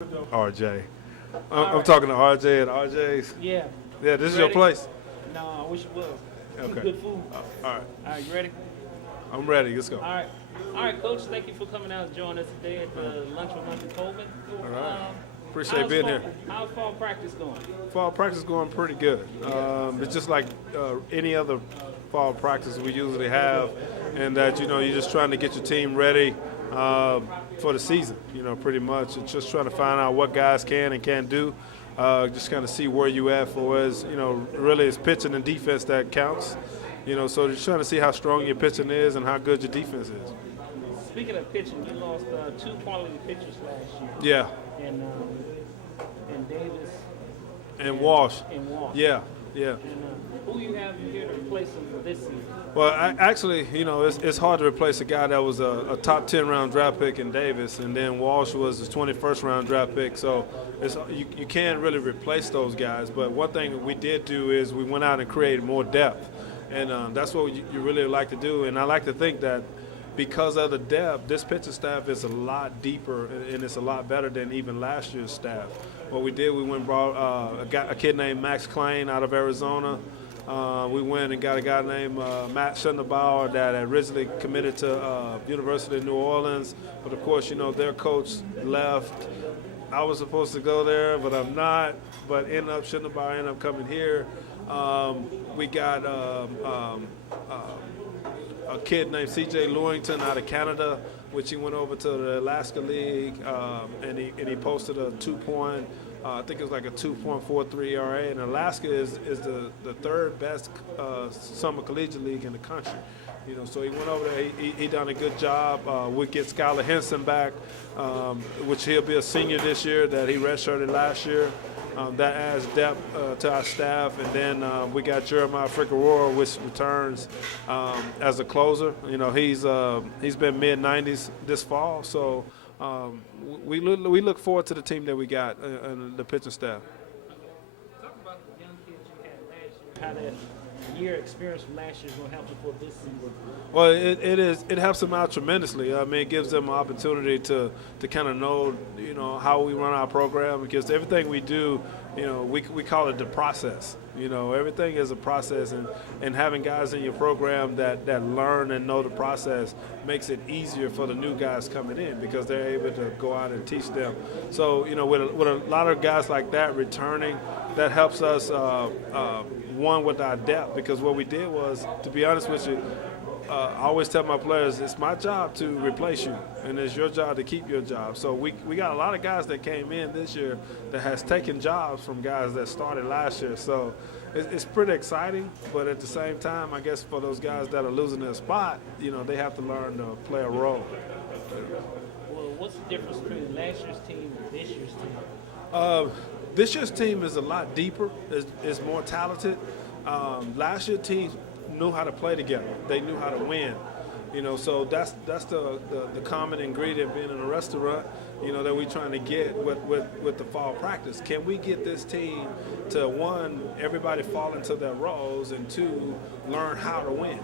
RJ. I'm talking to RJ at RJ's. Yeah. Yeah, this You is your ready? place. No, I wish it was. Okay. Good food. All right. All right, you ready? I'm ready. Let's go. All right, Coach. Thank you for coming out and joining us today at the lunch with Monty Coleman. All right. Appreciate being here. How's fall practice going? Fall practice is going pretty good. It's just like any other fall practice we usually have, and that you're just trying to get your team ready for the season. Pretty much. It's just trying to find out what guys can and can't do. Just kind of see where you at for us. Really it's pitching and defense that counts. So just trying to see how strong your pitching is and how good your defense is. Speaking of pitching, you lost two quality pitchers last year. Yeah. And Davis. And Walsh. And Walsh. Yeah. And who you have here to replace him for this season? Well, it's hard to replace a guy that was a top 10 round draft pick in Davis, and then Walsh was his 21st round draft pick. So you can't really replace those guys. But one thing we did do is we went out and created more depth, and that's what you really like to do. And I like to think that because of the depth, this pitching staff is a lot deeper and it's a lot better than even last year's staff. What we did, we went and brought a kid named Max Klein out of Arizona. We went and got a guy named Matt Schindelbauer that originally committed to University of New Orleans. But, of course, their coach left. I was supposed to go there, but I'm not. But Schindelbauer ended up coming here. We got a kid named C.J. Lewington out of Canada, which he went over to the Alaska League, and he posted a I think it was like a 2.43 ERA. And Alaska is the third best summer collegiate league in the country. So he went over there. He done a good job. We get Skylar Henson back, which he'll be a senior this year that he redshirted last year. That adds depth to our staff. And then we got Jeremiah Frickarora, which returns as a closer. He's been mid-90s this fall. So we look forward to the team that we got and the pitching staff. Talk about the young kids you had last year, how that year experience from last year is going to help you for this season. Well, it helps them out tremendously. I mean, it gives them an opportunity to kind of know, how we run our program, because everything we do, we call it the process. Everything is a process, and having guys in your program that learn and know the process makes it easier for the new guys coming in, because they're able to go out and teach them. So, with a lot of guys like that returning, that helps us, one, with our depth, because what we did was, to be honest with you, I always tell my players, it's my job to replace you, and it's your job to keep your job. So we got a lot of guys that came in this year that has taken jobs from guys that started last year. So it's pretty exciting, but at the same time, I guess for those guys that are losing their spot, they have to learn to play a role. Well, what's the difference between last year's team and this year's team? This year's team is a lot deeper, is more talented. Last year's team knew how to play together. They knew how to win. So that's the common ingredient being in a restaurant, that we're trying to get with the fall practice. Can we get this team to, one, everybody fall into their roles, and two, learn how to win?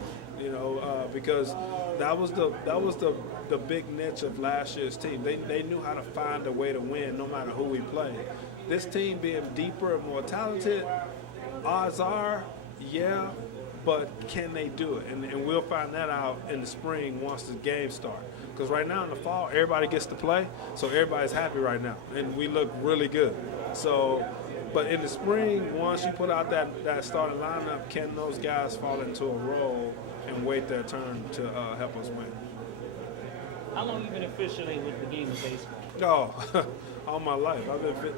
Because that was the big niche of last year's team. They knew how to find a way to win no matter who we played. This team being deeper and more talented, odds are, yeah, but can they do it? And we'll find that out in the spring once the games start. Because right now in the fall, everybody gets to play, so everybody's happy right now, and we look really good. So, but in the spring, once you put out that starting lineup, can those guys fall into a role and wait their turn to help us win? How long have you been officiating with the game of baseball? Oh, all my life.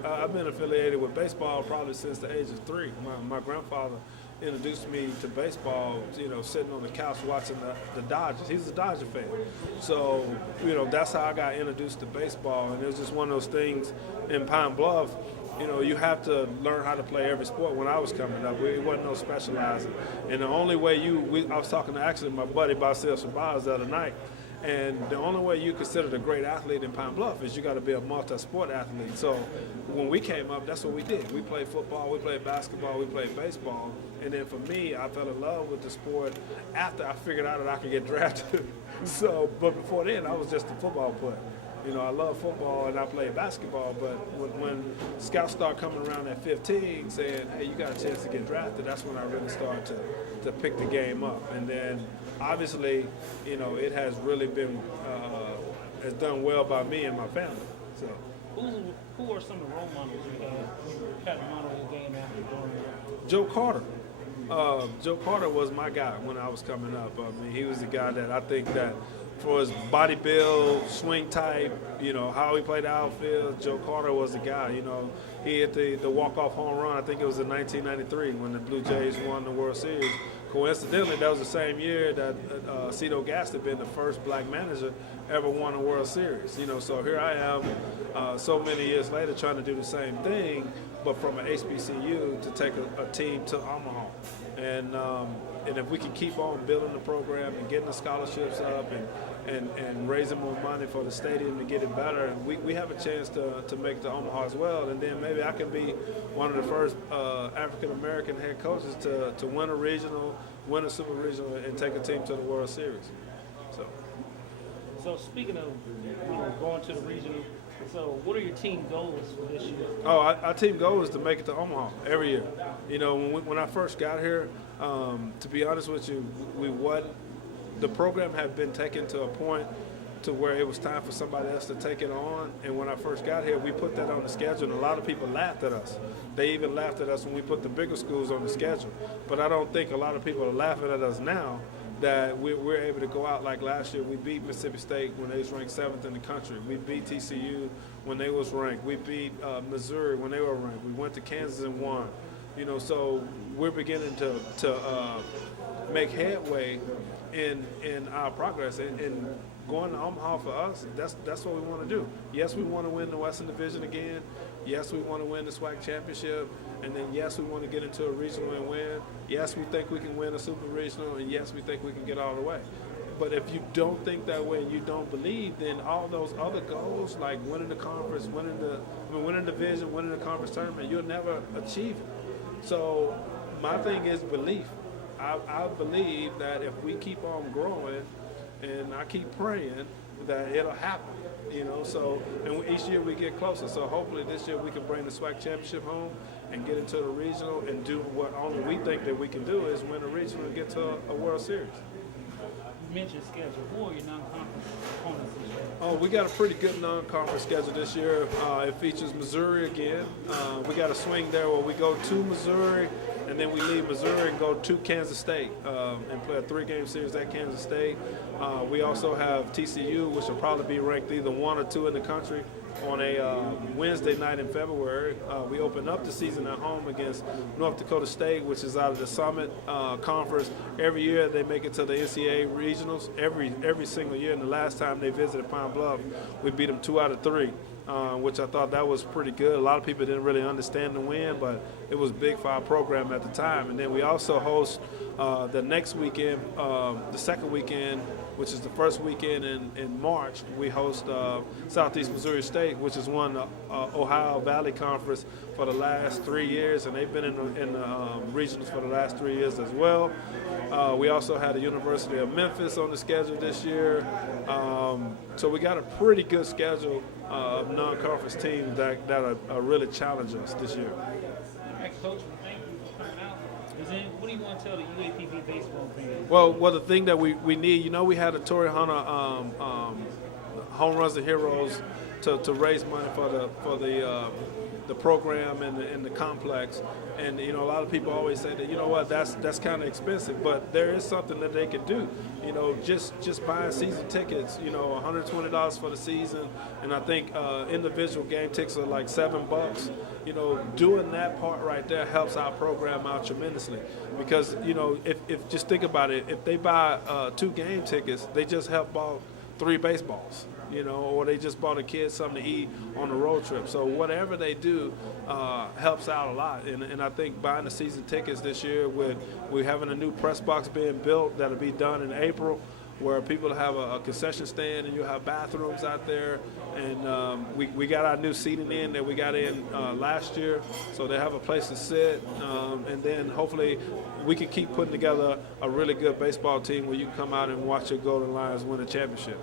I've been affiliated with baseball probably since the age of 3. My grandfather introduced me to baseball, sitting on the couch watching the Dodgers. He's a Dodger fan. So, that's how I got introduced to baseball. And it was just one of those things in Pine Bluff, you have to learn how to play every sport. When I was coming up, it wasn't no specializing. And the only way I was talking to actually my buddy Basil Shabazz the other night, and the only way you considered a great athlete in Pine Bluff is you got to be a multi-sport athlete. So when we came up, that's what we did. We played football, we played basketball, we played baseball. And then for me, I fell in love with the sport after I figured out that I could get drafted. But before then, I was just a football player. You know, I love football and I play basketball, but when scouts start coming around at 15 saying, hey, you got a chance to get drafted, that's when I really start to pick the game up. And then obviously, you know, it has really been, has done well by me and my family. So. Who are some of the role models you had to model your game after growing up? Joe Carter. Joe Carter was my guy when I was coming up. I mean, he was the guy that I think that for his body build, swing type, you know, how he played the outfield, Joe Carter was the guy. You know, he hit the walk-off home run, I think it was in 1993 when the Blue Jays won the World Series. Coincidentally, that was the same year that Cito Gast had been the first black manager ever won a World Series. You know, so here I am so many years later trying to do the same thing, but from an HBCU to take a team to Omaha. And if we can keep on building the program and getting the scholarships up and raising more money for the stadium to get it better, we have a chance to make the Omaha as well. And then maybe I can be one of the first African-American head coaches to win a regional, win a super regional, and take a team to the World Series. So speaking of going to the regional, so what are your team goals for this year? Oh, our team goal is to make it to Omaha every year. You know, when I first got here, to be honest with you, the program had been taken to a point to where it was time for somebody else to take it on. And when I first got here, we put that on the schedule, and a lot of people laughed at us. They even laughed at us when we put the bigger schools on the schedule. But I don't think a lot of people are laughing at us now that we're able to go out like last year. We beat Mississippi State when they was ranked 7th in the country. We beat TCU when they was ranked. We beat Missouri when they were ranked. We went to Kansas and won. You know, so we're beginning to make headway in our progress. And going to Omaha for us, that's what we want to do. Yes, we want to win the Western Division again. Yes, we want to win the SWAC championship. And then, yes, we want to get into a regional and win. Yes, we think we can win a super regional. And yes, we think we can get all the way. But if you don't think that way and you don't believe, then all those other goals, like winning the conference, winning the division, winning the conference tournament, you'll never achieve it. So my thing is belief. I believe that if we keep on growing and I keep praying, that it'll happen. You know, so and each year we get closer. So hopefully this year we can bring the SWAC championship home and get into the regional and do what only we think that we can do is win a regional and get to a World Series. You mentioned schedule. Who are your non-conference opponents this year? Oh, we got a pretty good non-conference schedule this year. It features Missouri again. We got a swing there where we go to Missouri and then we leave Missouri and go to Kansas State and play a 3-game series at Kansas State. We also have TCU, which will probably be ranked either 1 or 2 in the country, on a Wednesday night in February. We open up the season at home against North Dakota State, which is out of the Summit Conference. Every year they make it to the NCAA regionals, every single year. And the last time they visited Pine Bluff, we beat them 2 out of 3. Which I thought that was pretty good. A lot of people didn't really understand the win, but it was big for our program at the time. And then we also host the next weekend, the second weekend, which is the first weekend in March. We host Southeast Missouri State, which has won the Ohio Valley Conference for the last 3 years, and they've been in the regionals for the last 3 years as well. We also had the University of Memphis on the schedule this year. So we got a pretty good schedule of non-conference teams that are really challenging us this year. All right, Coach, thank you for coming out. What do you want to tell the UAPB baseball fans? Well, the thing that we need, you know, we had a Torrey Hunter Home Runs and Heroes to raise money for the program and the complex. And, you know, a lot of people always say that, you know what, that's kind of expensive, but there is something that they can do. You know, just buying season tickets, you know, $120 for the season, and I think individual game tickets are like $7. You know, doing that part right there helps our program out tremendously, because, you know, if just think about it, if they buy 2 game tickets, they just help buy 3 baseballs. You know, or they just bought a kid something to eat on a road trip. So whatever they do helps out a lot. And I think buying the season tickets this year, we're having a new press box being built that'll be done in April, where people have a concession stand and you'll have bathrooms out there. And we got our new seating in that we got in last year, so they have a place to sit. And then hopefully we can keep putting together a really good baseball team where you can come out and watch your Golden Lions win a championship.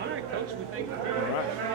All right, Coach. We thank you. All right.